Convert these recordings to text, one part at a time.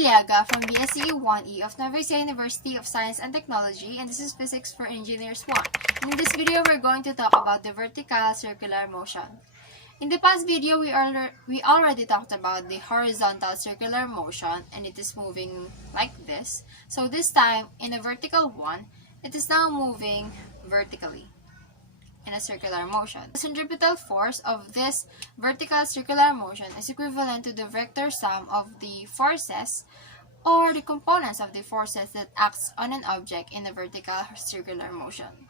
Pajarillaga from BSCE 1E of Nueva University of Science and Technology, and this is Physics for Engineers 1. In this video, we're going to talk about the vertical circular motion. In the past video, we already talked about the horizontal circular motion, and it is moving like this. So this time, in a vertical one, it is now moving vertically in a circular motion. The centripetal force of this vertical circular motion is equivalent to the vector sum of the forces or the components of the forces that acts on an object in a vertical circular motion.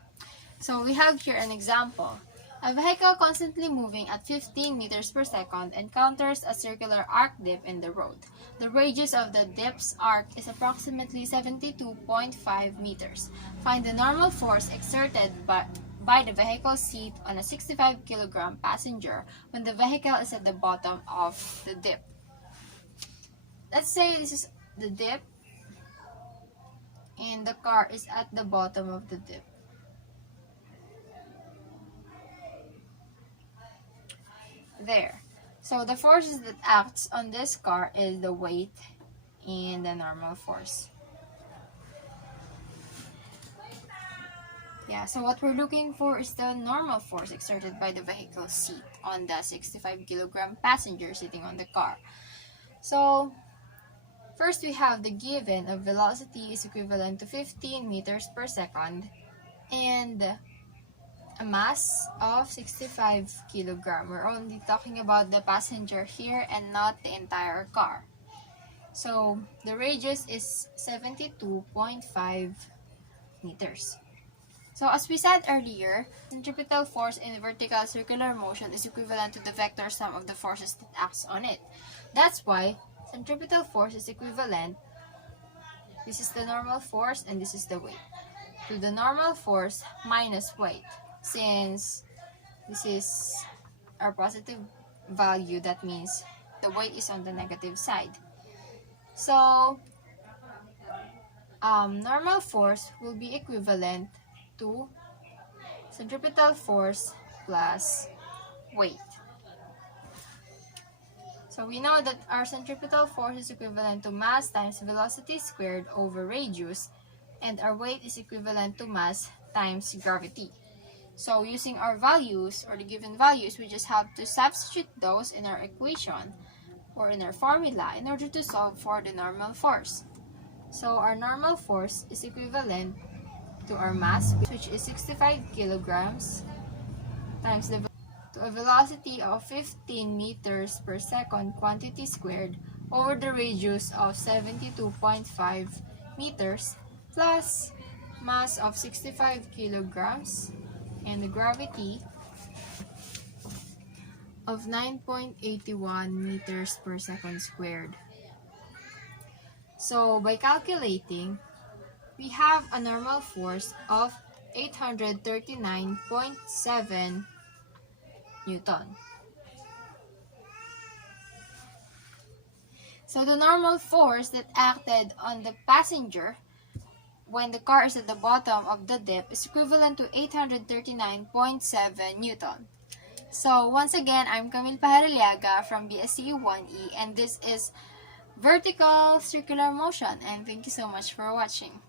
So we have here an example. A vehicle constantly moving at 15 meters per second encounters a circular arc dip in the road. The radius of the dip's arc is approximately 72.5 meters. Find the normal force exerted by the vehicle seat on a 65-kilogram passenger when the vehicle is at the bottom of the dip. Let's say this is the dip and the car is at the bottom of the dip. There. So the forces that acts on this car is the weight and the normal force. Yeah, so what we're looking for is the normal force exerted by the vehicle seat on the 65-kilogram passenger sitting on the car. So first we have the given of velocity is equivalent to 15 meters per second and a mass of 65 kilogram. We're only talking about the passenger here and not the entire car. So the radius is 72.5 meters. So as we said earlier, centripetal force in vertical circular motion is equivalent to the vector sum of the forces that acts on it. That's why centripetal force is equivalent, this is the normal force and this is the weight, to the normal force minus weight. Since this is our positive value, that means the weight is on the negative side. So normal force will be equivalent to centripetal force plus weight. So we know that our centripetal force is equivalent to mass times velocity squared over radius, and our weight is equivalent to mass times gravity. So using our values or the given values, we just have to substitute those in our equation or in our formula in order to solve for the normal force. So our normal force is equivalent to our mass, which is 65 kilograms, times to a velocity of 15 meters per second quantity squared over the radius of 72.5 meters plus mass of 65 kilograms and the gravity of 9.81 meters per second squared. So by calculating, we have a normal force of 839.7 Newton. So the normal force that acted on the passenger when the car is at the bottom of the dip is equivalent to 839.7 Newton. So once again, I'm Camille Pajarillaga from BSCE 1E, and this is vertical circular motion, and thank you so much for watching.